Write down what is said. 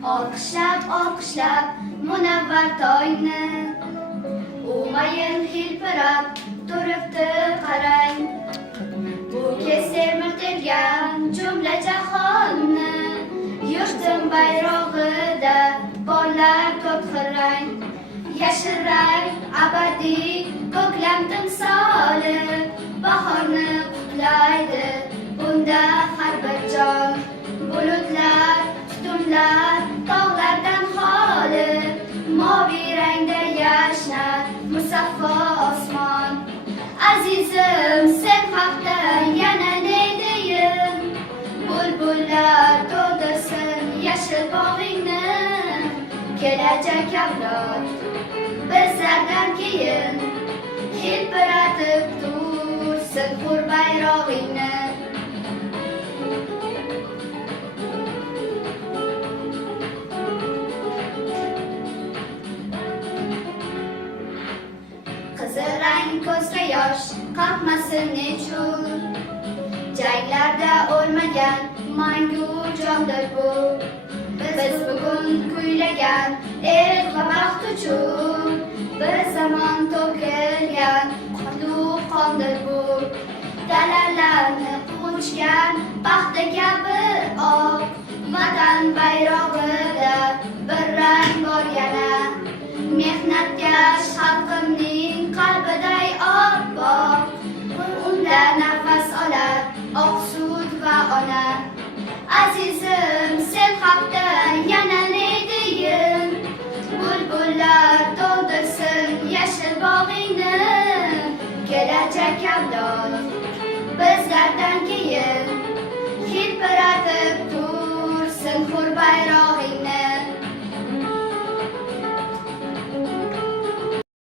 Olqishlab, olqishlab munavvar toyni Umayin hilpirab turibdi qarang Bu kez semirtirgan jumla jahonni Yurtim bayrog'ida borlar ko'p xirrang Yashil rang abad musaffo osmon Azizim sen haqda yana ne deyin Bulbullar to'ldirsin yashil bog'ingni Kelajak avlod bizlardan keyin Hilpiratib tursin hur bayrog'ingni Qizil rang ko'zga yosh qalqmasin nechun Janglarda o'lmagan mangu jondir bu. Biz bugun kuylagan el va baxt uchun Bir zamon to'kilgan qutlug' qondir bu. Dalalarni quchgan paxta kabi Kelajak avlod bizlardan keyin